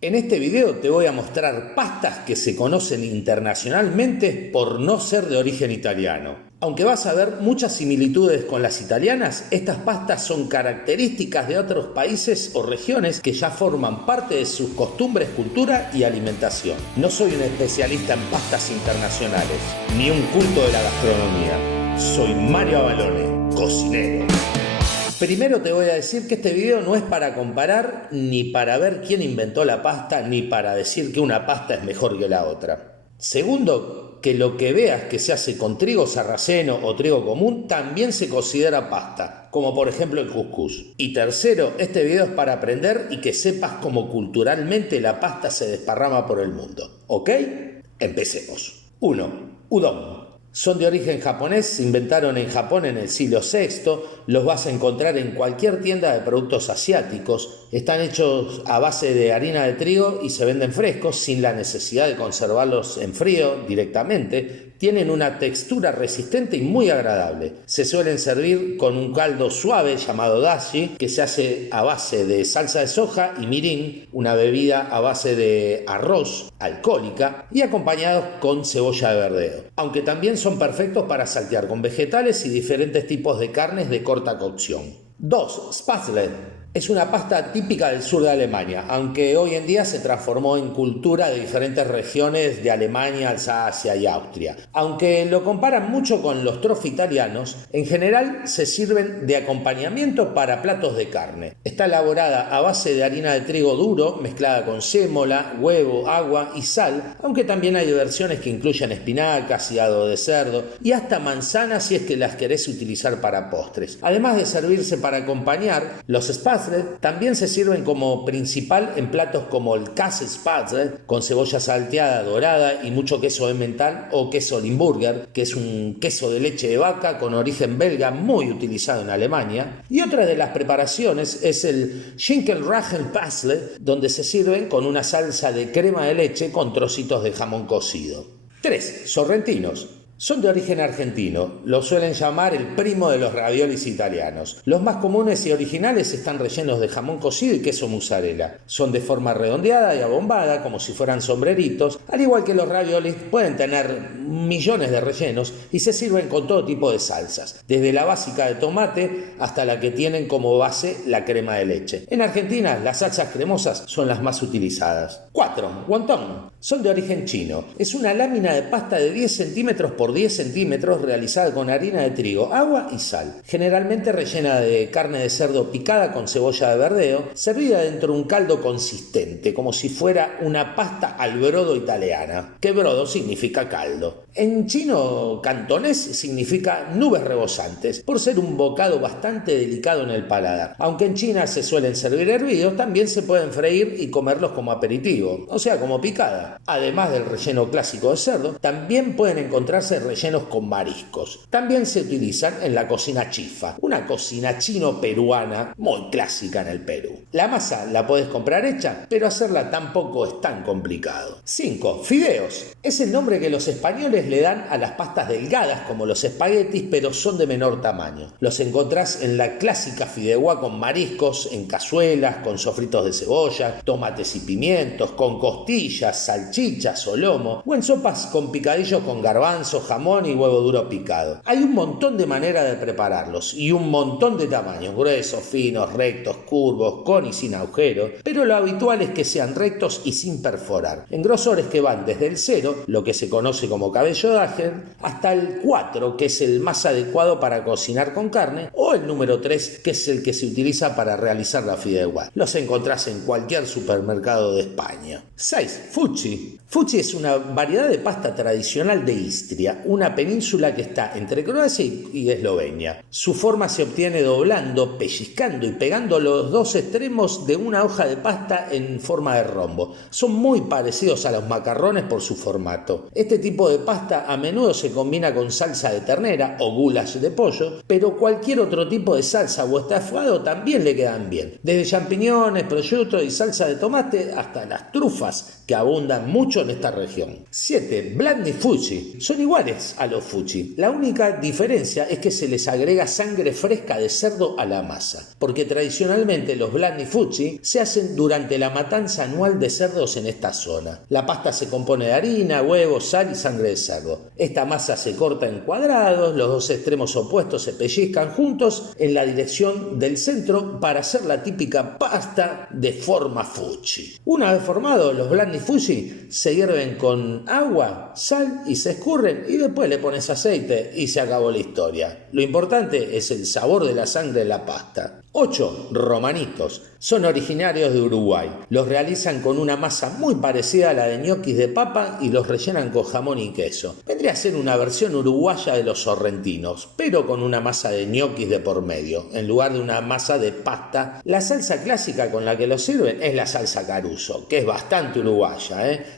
En este video te voy a mostrar pastas que se conocen internacionalmente por no ser de origen italiano. Aunque vas a ver muchas similitudes con las italianas, estas pastas son características de otros países o regiones que ya forman parte de sus costumbres, cultura y alimentación. No soy un especialista en pastas internacionales, ni un culto de la gastronomía. Soy Mario Avalone, cocinero. Primero te voy a decir que este video no es para comparar, ni para ver quién inventó la pasta, ni para decir que una pasta es mejor que la otra. Segundo, que lo que veas que se hace con trigo sarraceno o trigo común también se considera pasta, como por ejemplo el couscous. Y tercero, este video es para aprender y que sepas cómo culturalmente la pasta se desparrama por el mundo. ¿Ok? Empecemos. 1. Udon. Son de origen japonés, se inventaron en Japón en el siglo VI, los vas a encontrar en cualquier tienda de productos asiáticos, están hechos a base de harina de trigo y se venden frescos sin la necesidad de conservarlos en frío directamente. Tienen una textura resistente y muy agradable. Se suelen servir con un caldo suave llamado dashi, que se hace a base de salsa de soja y mirin, una bebida a base de arroz alcohólica y acompañados con cebolla de verdeo. Aunque también son perfectos para saltear con vegetales y diferentes tipos de carnes de corta cocción. 2. Spätzle. Es una pasta típica del sur de Alemania, aunque hoy en día se transformó en cultura de diferentes regiones de Alemania, Alsacia y Austria. Aunque lo comparan mucho con los trofi italianos, en general se sirven de acompañamiento para platos de carne. Está elaborada a base de harina de trigo duro, mezclada con sémola, huevo, agua y sal, aunque también hay versiones que incluyen espinacas, hígado de cerdo y hasta manzanas si es que las querés utilizar para postres. Además de servirse para acompañar, los spätzle también se sirven como principal en platos como el Kässpätzle, con cebolla salteada, dorada y mucho queso emmental o queso Limburger, que es un queso de leche de vaca con origen belga muy utilizado en Alemania. Y otra de las preparaciones es el Schinkenrachenpätzle, donde se sirven con una salsa de crema de leche con trocitos de jamón cocido. 3. Sorrentinos. Son de origen argentino, lo suelen llamar el primo de los raviolis italianos. Los más comunes y originales están rellenos de jamón cocido y queso mozzarella. Son de forma redondeada y abombada, como si fueran sombreritos. Al igual que los raviolis, pueden tener millones de rellenos y se sirven con todo tipo de salsas, desde la básica de tomate hasta la que tienen como base la crema de leche. En Argentina, las salsas cremosas son las más utilizadas. 4. Wonton. Son de origen chino. Es una lámina de pasta de 10 centímetros por 10 centímetros realizada con harina de trigo, agua y sal, generalmente rellena de carne de cerdo picada con cebolla de verdeo, servida dentro de un caldo consistente, como si fuera una pasta al brodo italiana, que brodo significa caldo. En chino cantonés significa nubes rebosantes, por ser un bocado bastante delicado en el paladar. Aunque en China se suelen servir hervidos, también se pueden freír y comerlos como aperitivo, o sea, como picada. Además del relleno clásico de cerdo, también pueden encontrarse rellenos con mariscos. También se utilizan en la cocina chifa, una cocina chino-peruana muy clásica en el Perú. La masa la puedes comprar hecha, pero hacerla tampoco es tan complicado. 5. Fideos. Es el nombre que los españoles le dan a las pastas delgadas como los espaguetis, pero son de menor tamaño. Los encontrás en la clásica fideuá con mariscos, en cazuelas, con sofritos de cebolla, tomates y pimientos, con costillas, salchichas o lomo, o en sopas con picadillos con garbanzos, jamón y huevo duro picado. Hay un montón de maneras de prepararlos y un montón de tamaños, gruesos, finos, rectos, curvos, con y sin agujero, pero lo habitual es que sean rectos y sin perforar, en grosores que van desde el 0, lo que se conoce como cabello de ángel, hasta el 4, que es el más adecuado para cocinar con carne, o el número 3, que es el que se utiliza para realizar la fideuá. Los encontrás en cualquier supermercado de España. 6. Fuchi. Fuchi es una variedad de pasta tradicional de Istria, una península que está entre Croacia y Eslovenia. Su forma se obtiene doblando, pellizcando y pegando los dos extremos de una hoja de pasta en forma de rombo. Son muy parecidos a los macarrones por su formato. Este tipo de pasta a menudo se combina con salsa de ternera o goulash de pollo, pero cualquier otro tipo de salsa o estofado también le quedan bien. Desde champiñones, prosciutto y salsa de tomate hasta las trufas, que abundan mucho en esta región. 7. Blandi fuchi. Son iguales a los fuchi. La única diferencia es que se les agrega sangre fresca de cerdo a la masa, porque tradicionalmente los blandi fuchi se hacen durante la matanza anual de cerdos en esta zona. La pasta se compone de harina, huevos, sal y sangre de cerdo. Esta masa se corta en cuadrados, los dos extremos opuestos se pellizcan juntos en la dirección del centro para hacer la típica pasta de forma fuchi. Una vez formado, los blandi fuchi se hierven con agua, sal y se escurren, y después le pones aceite y se acabó la historia. Lo importante es el sabor de la sangre de la pasta. 8. Romanitos. Son originarios de Uruguay. Los realizan con una masa muy parecida a la de ñoquis de papa y los rellenan con jamón y queso. Vendría a ser una versión uruguaya de los sorrentinos, pero con una masa de ñoquis de por medio, en lugar de una masa de pasta. La salsa clásica con la que los sirven es la salsa Caruso, que es bastante uruguaya,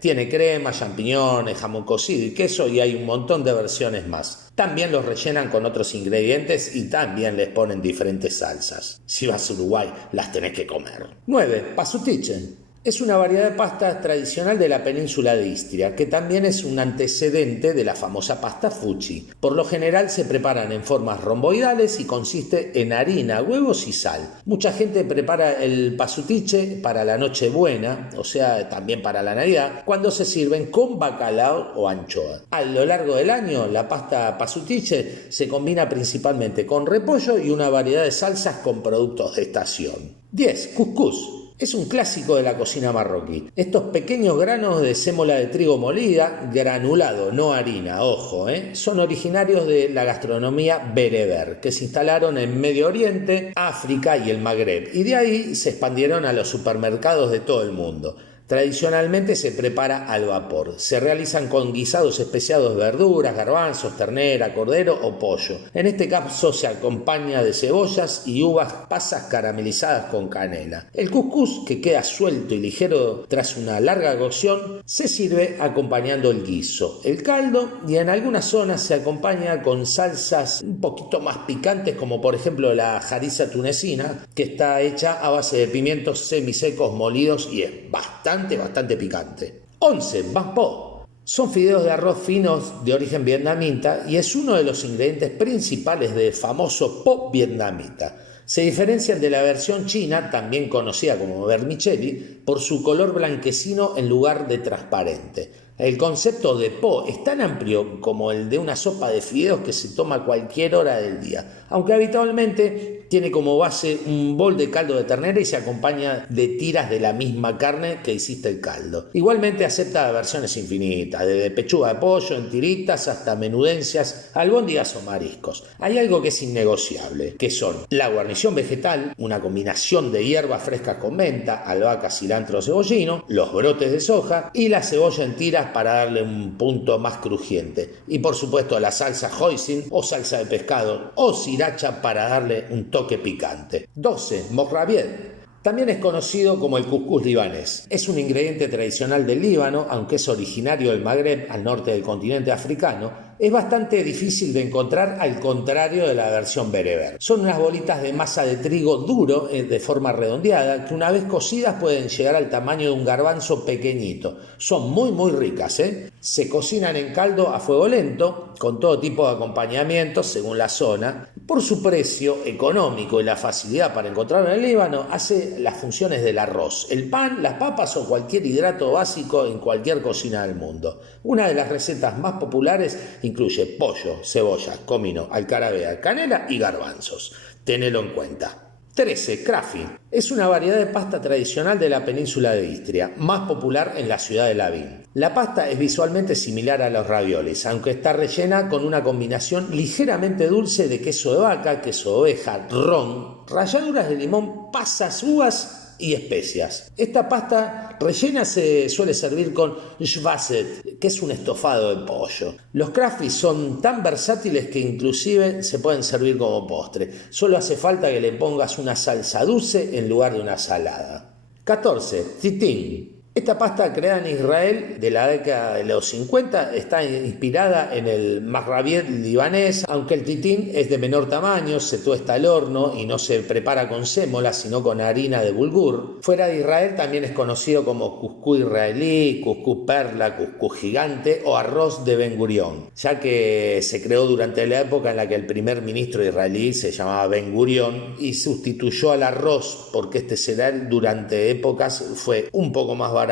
Tiene crema, champiñones, jamón cocido y queso, y hay un montón de versiones más. También los rellenan con otros ingredientes y también les ponen diferentes salsas. Si vas a Uruguay, las tenés que comer. 9. Pasutiche. Es una variedad de pasta tradicional de la península de Istria, que también es un antecedente de la famosa pasta fuchi. Por lo general se preparan en formas romboidales y consiste en harina, huevos y sal. Mucha gente prepara el pasutiche para la Nochebuena, o sea, también para la Navidad, cuando se sirven con bacalao o anchoa. A lo largo del año, la pasta pasutiche se combina principalmente con repollo y una variedad de salsas con productos de estación. 10. Cuscús. Es un clásico de la cocina marroquí. Estos pequeños granos de sémola de trigo molida, granulado, no harina, ojo, son originarios de la gastronomía bereber, que se instalaron en Medio Oriente, África y el Magreb, y de ahí se expandieron a los supermercados de todo el mundo. Tradicionalmente se prepara al vapor. Se realizan con guisados especiados de verduras, garbanzos, ternera, cordero o pollo. En este caso se acompaña de cebollas y uvas pasas caramelizadas con canela. El cuscús, que queda suelto y ligero tras una larga cocción, se sirve acompañando el guiso, el caldo, y en algunas zonas se acompaña con salsas un poquito más picantes, como por ejemplo la harissa tunecina, que está hecha a base de pimientos semisecos molidos y es bastante picante. 11. Bánh po. Son fideos de arroz finos de origen vietnamita y es uno de los ingredientes principales del famoso po vietnamita. Se diferencian de la versión china, también conocida como vermicelli, por su color blanquecino en lugar de transparente. El concepto de po es tan amplio como el de una sopa de fideos que se toma a cualquier hora del día, aunque habitualmente tiene como base un bol de caldo de ternera y se acompaña de tiras de la misma carne que hiciste el caldo. Igualmente acepta versiones infinitas, desde pechuga de pollo en tiritas hasta menudencias, albóndigas o mariscos. Hay algo que es innegociable, que son la guarnición vegetal, una combinación de hierbas frescas con menta, albahaca, cilantro o cebollino, los brotes de soja y la cebolla en tiras para darle un punto más crujiente. Y por supuesto la salsa hoisin o salsa de pescado o sriracha para darle un toque picante. 12. Mokhrabiet. También es conocido como el cuscús libanés. Es un ingrediente tradicional del Líbano, aunque es originario del Magreb, al norte del continente africano. Es bastante difícil de encontrar, al contrario de la versión bereber. Son unas bolitas de masa de trigo duro, de forma redondeada, que una vez cocidas pueden llegar al tamaño de un garbanzo pequeñito. Son muy ricas, Se cocinan en caldo a fuego lento, con todo tipo de acompañamientos según la zona. Por su precio económico y la facilidad para encontrarlo en el Líbano, hace las funciones del arroz, el pan, las papas o cualquier hidrato básico en cualquier cocina del mundo. Una de las recetas más populares incluye pollo, cebolla, comino, alcarabea, canela y garbanzos. Tenelo en cuenta. 13. Krafi. Es una variedad de pasta tradicional de la península de Istria, más popular en la ciudad de Lavín. La pasta es visualmente similar a los raviolis, aunque está rellena con una combinación ligeramente dulce de queso de vaca, queso de oveja, ron, ralladuras de limón, pasas, uvas y especias. Esta pasta rellena se suele servir con schwasset, que es un estofado de pollo. Los krafis son tan versátiles que inclusive se pueden servir como postre. Solo hace falta que le pongas una salsa dulce en lugar de una salada. 14. Titín. Esta pasta creada en Israel de la década de los 50 está inspirada en el marrabiet libanés, aunque el titín es de menor tamaño, se tuesta al horno y no se prepara con sémola, sino con harina de bulgur. Fuera de Israel también es conocido como cuscús israelí, cuscús perla, cuscús gigante o arroz de Ben Gurión, ya que se creó durante la época en la que el primer ministro israelí se llamaba Ben Gurión y sustituyó al arroz porque este cereal durante épocas fue un poco más barato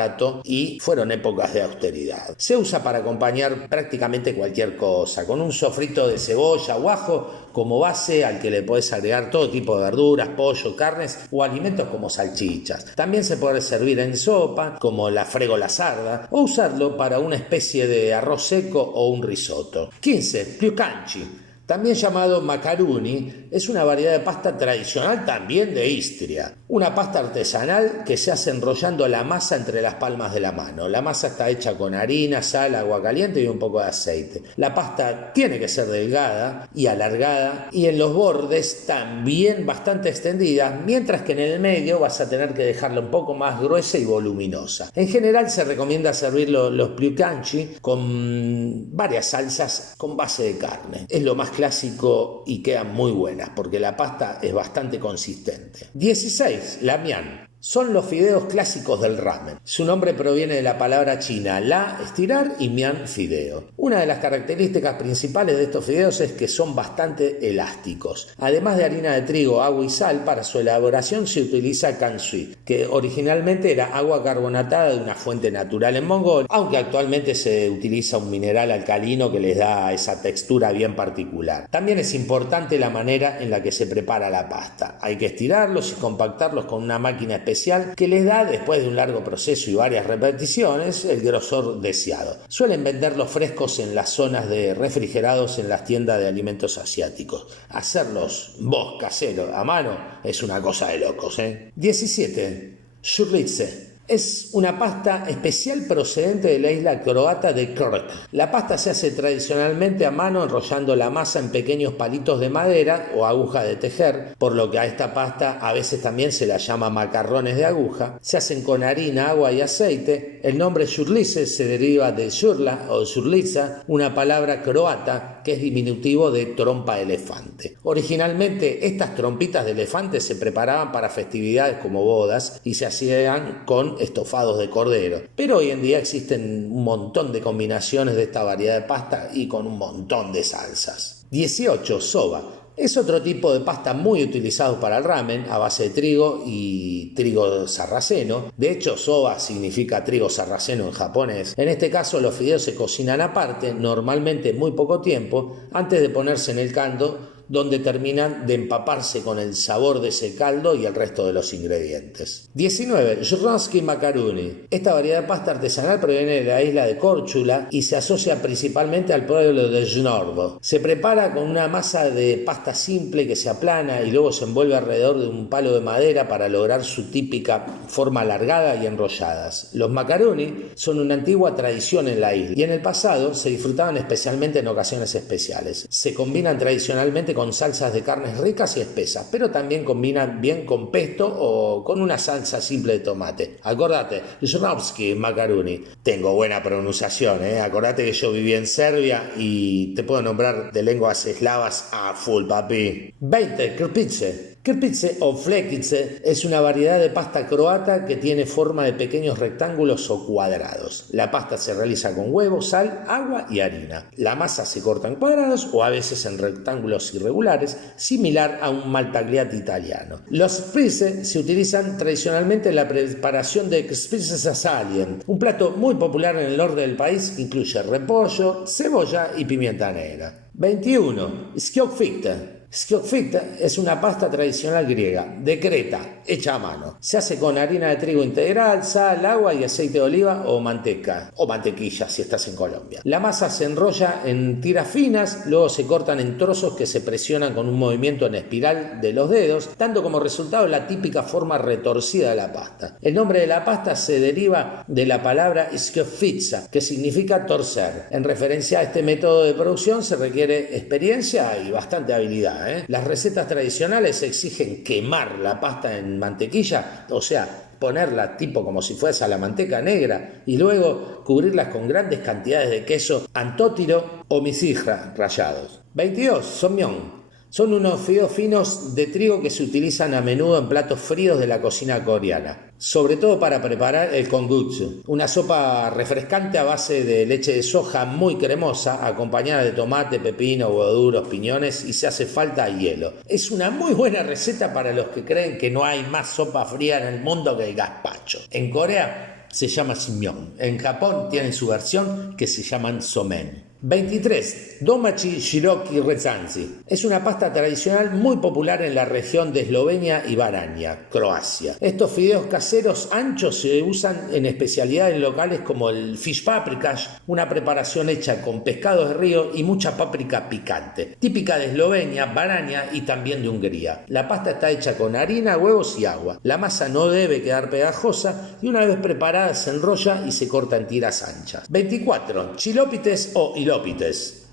y fueron épocas de austeridad. Se usa para acompañar prácticamente cualquier cosa, con un sofrito de cebolla o ajo como base al que le puedes agregar todo tipo de verduras, pollo, carnes o alimentos como salchichas. También se puede servir en sopa como la fregola sarda o usarlo para una especie de arroz seco o un risotto. 15. Pliucanci. También llamado macaroni, es una variedad de pasta tradicional también de Istria. Una pasta artesanal que se hace enrollando la masa entre las palmas de la mano. La masa está hecha con harina, sal, agua caliente y un poco de aceite. La pasta tiene que ser delgada y alargada y en los bordes también bastante extendida, mientras que en el medio vas a tener que dejarla un poco más gruesa y voluminosa. En general se recomienda servir los pliucanci con varias salsas con base de carne. Es lo más clásico y quedan muy buenas porque la pasta es bastante consistente. 16. La mian. Son los fideos clásicos del ramen. Su nombre proviene de la palabra china la, estirar, y mian, fideo. Una de las características principales de estos fideos es que son bastante elásticos. Además de harina de trigo, agua y sal, para su elaboración se utiliza kansui, que originalmente era agua carbonatada de una fuente natural en Mongolia, aunque actualmente se utiliza un mineral alcalino que les da esa textura bien particular. También es importante la manera en la que se prepara la pasta. Hay que estirarlos y compactarlos con una máquina especial que les da, después de un largo proceso y varias repeticiones, el grosor deseado. Suelen venderlos frescos en las zonas de refrigerados en las tiendas de alimentos asiáticos. Hacerlos vos casero a mano es una cosa de locos, 17. Churlice. Es una pasta especial procedente de la isla croata de Krk. La pasta se hace tradicionalmente a mano enrollando la masa en pequeños palitos de madera o aguja de tejer, por lo que a esta pasta a veces también se la llama macarrones de aguja. Se hacen con harina, agua y aceite. El nombre churlice se deriva de churla o churlica, una palabra croata que es diminutivo de trompa de elefante. Originalmente estas trompitas de elefante se preparaban para festividades como bodas y se hacían con estofados de cordero, pero hoy en día existen un montón de combinaciones de esta variedad de pasta y con un montón de salsas. 18. Soba. Es otro tipo de pasta muy utilizado para el ramen a base de trigo y trigo sarraceno. De hecho, soba significa trigo sarraceno en japonés. En este caso, los fideos se cocinan aparte, normalmente muy poco tiempo, antes de ponerse en el caldo, donde terminan de empaparse con el sabor de ese caldo y el resto de los ingredientes. 19. Juronsky macaroni. Esta variedad de pasta artesanal proviene de la isla de Córchula y se asocia principalmente al pueblo de Jnorvo. Se prepara con una masa de pasta simple que se aplana y luego se envuelve alrededor de un palo de madera para lograr su típica forma alargada y enrolladas. Los macaroni son una antigua tradición en la isla y en el pasado se disfrutaban especialmente en ocasiones especiales. Se combinan tradicionalmente con salsas de carnes ricas y espesas, pero también combinan bien con pesto o con una salsa simple de tomate. Acordate, Jurnovsky macaroni. Tengo buena pronunciación, Acordate que yo viví en Serbia y te puedo nombrar de lenguas eslavas a full, papi. 20. Krpice. Krpice o flekice es una variedad de pasta croata que tiene forma de pequeños rectángulos o cuadrados. La pasta se realiza con huevo, sal, agua y harina. La masa se corta en cuadrados o a veces en rectángulos irregulares, similar a un maltagliati italiano. Los spritze se utilizan tradicionalmente en la preparación de spritze sasalien, un plato muy popular en el norte del país que incluye repollo, cebolla y pimienta negra. 21. Skjokfitte. Skjokfitte es una pasta tradicional griega, de Creta, hecha a mano. Se hace con harina de trigo integral, sal, agua y aceite de oliva o manteca, o mantequilla si estás en Colombia. La masa se enrolla en tiras finas, luego se cortan en trozos que se presionan con un movimiento en espiral de los dedos, dando como resultado la típica forma retorcida de la pasta. El nombre de la pasta se deriva de la palabra skjofitsa, que significa torcer. En referencia a este método de producción se requiere experiencia y bastante habilidad. Las recetas tradicionales exigen quemar la pasta en mantequilla, o sea, ponerla tipo como si fuese a la manteca negra y luego cubrirlas con grandes cantidades de queso antótiro o misija rallados. 22. Somyeon. Son unos fideos finos de trigo que se utilizan a menudo en platos fríos de la cocina coreana, sobre todo para preparar el kongguksu, una sopa refrescante a base de leche de soja muy cremosa, acompañada de tomate, pepino, huevos duros, piñones y si hace falta hielo. Es una muy buena receta para los que creen que no hay más sopa fría en el mundo que el gazpacho. En Corea se llama simyeon, en Japón tienen su versión que se llaman somen. 23. Domachi Shiroki Rezanci. Es una pasta tradicional muy popular en la región de Eslovenia y Barania, Croacia. Estos fideos caseros anchos se usan en especialidades locales como el fish paprikash, una preparación hecha con pescados de río y mucha páprica picante, típica de Eslovenia, Barania y también de Hungría. La pasta está hecha con harina, huevos y agua. La masa no debe quedar pegajosa y una vez preparada se enrolla y se corta en tiras anchas. 24. Chilopites o ilópites.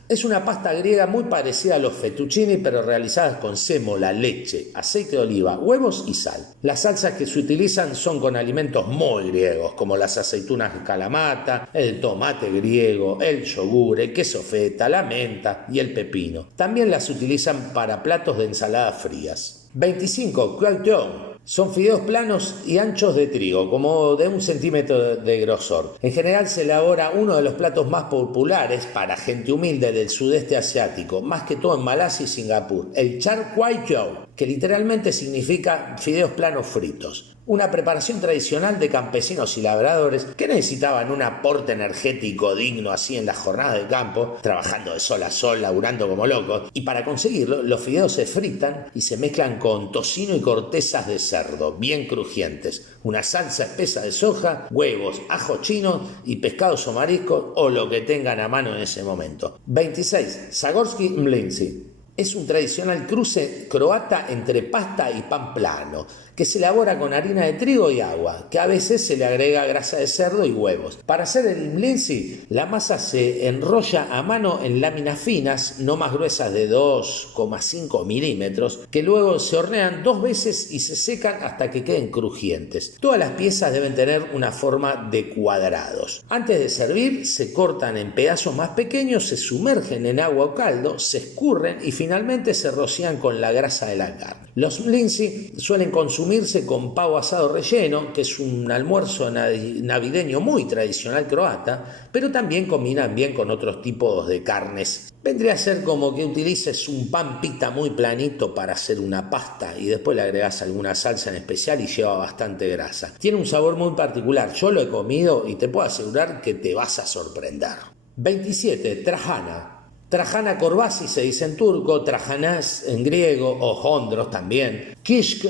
Es una pasta griega muy parecida a los fettuccini, pero realizadas con sémola, leche, aceite de oliva, huevos y sal. Las salsas que se utilizan son con alimentos muy griegos, como las aceitunas calamata, el tomate griego, el yogur, el queso feta, la menta y el pepino. También las utilizan para platos de ensaladas frías. 25. Kweokjeong. Son fideos planos y anchos de trigo, como de 1 centímetro de grosor. En general se elabora uno de los platos más populares para gente humilde del sudeste asiático, más que todo en Malasia y Singapur, el char kway teow, que literalmente significa fideos planos fritos. Una preparación tradicional de campesinos y labradores que necesitaban un aporte energético digno así en las jornadas de campo, trabajando de sol a sol, laburando como locos, y para conseguirlo los fideos se fritan y se mezclan con tocino y cortezas de cerdo, bien crujientes, una salsa espesa de soja, huevos, ajo chino y pescados o mariscos o lo que tengan a mano en ese momento. 26. Zagorski mlynci. Es un tradicional cruce croata entre pasta y pan plano, que se elabora con harina de trigo y agua, que a veces se le agrega grasa de cerdo y huevos. Para hacer el mlynci, la masa se enrolla a mano en láminas finas, no más gruesas de 2,5 milímetros, que luego se hornean 2 veces y se secan hasta que queden crujientes. Todas las piezas deben tener una forma de cuadrados. Antes de servir, se cortan en pedazos más pequeños, se sumergen en agua o caldo, se escurren y finalmente se rocían con la grasa de la carne. Los mlynci suelen consumirse con pavo asado relleno, que es un almuerzo navideño muy tradicional croata, pero también combinan bien con otros tipos de carnes. Vendría a ser como que utilices un pan pita muy planito para hacer una pasta y después le agregas alguna salsa en especial y lleva bastante grasa. Tiene un sabor muy particular, yo lo he comido y te puedo asegurar que te vas a sorprender. 27. Trajana. Trajana Korbasi se dice en turco, Trajanás en griego o Hondros también, Kishk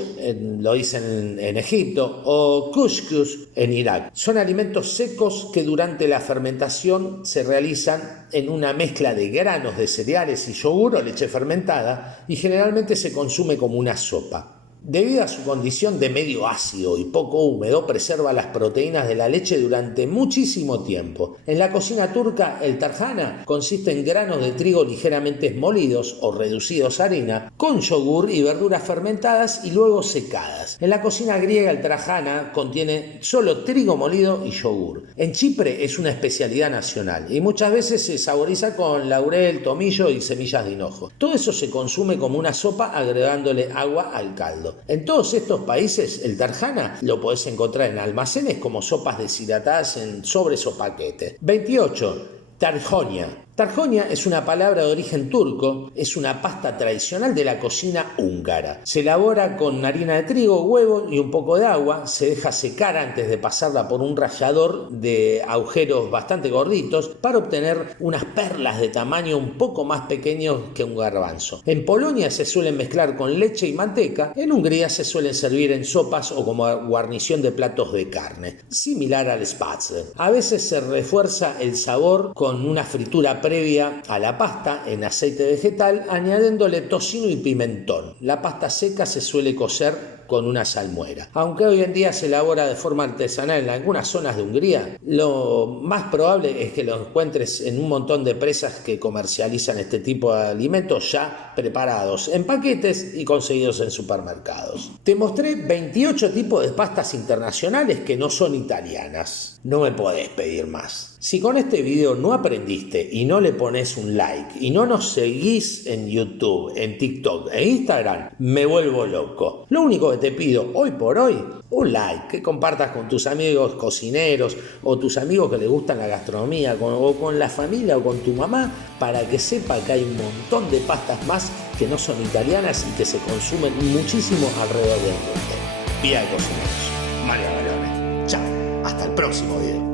lo dicen en Egipto o Kuskus en Irak. Son alimentos secos que durante la fermentación se realizan en una mezcla de granos de cereales y yogur o leche fermentada y generalmente se consume como una sopa. Debido a su condición de medio ácido y poco húmedo, preserva las proteínas de la leche durante muchísimo tiempo. En la cocina turca, el tarhana consiste en granos de trigo ligeramente molidos o reducidos a harina, con yogur y verduras fermentadas y luego secadas. En la cocina griega, el tarhana contiene solo trigo molido y yogur. En Chipre es una especialidad nacional y muchas veces se saboriza con laurel, tomillo y semillas de hinojo. Todo eso se consume como una sopa agregándole agua al caldo. En todos estos países el tarhana lo podés encontrar en almacenes como sopas deshidratadas en sobres o paquetes. 28. Tarhonia. Tarhonia es una palabra de origen turco, es una pasta tradicional de la cocina húngara. Se elabora con harina de trigo, huevo y un poco de agua, se deja secar antes de pasarla por un rallador de agujeros bastante gorditos para obtener unas perlas de tamaño un poco más pequeños que un garbanzo. En Polonia se suelen mezclar con leche y manteca, en Hungría se suelen servir en sopas o como guarnición de platos de carne, similar al spätzle. A veces se refuerza el sabor con una fritura previa a la pasta en aceite vegetal, añadiéndole tocino y pimentón. La pasta seca se suele cocer con una salmuera. Aunque hoy en día se elabora de forma artesanal en algunas zonas de Hungría, lo más probable es que lo encuentres en un montón de empresas que comercializan este tipo de alimentos ya preparados en paquetes y conseguidos en supermercados. Te mostré 28 tipos de pastas internacionales que no son italianas. No me podés pedir más. Si con este video no aprendiste y no le pones un like y no nos seguís en YouTube, en TikTok e Instagram, me vuelvo loco. Lo único que te pido hoy por hoy, un like, que compartas con tus amigos cocineros o tus amigos que les gustan la gastronomía o con la familia o con tu mamá, para que sepa que hay un montón de pastas más que no son italianas y que se consumen muchísimo alrededor del mundo. Vía de Cocineros, Mario Galone. Chao, hasta el próximo video.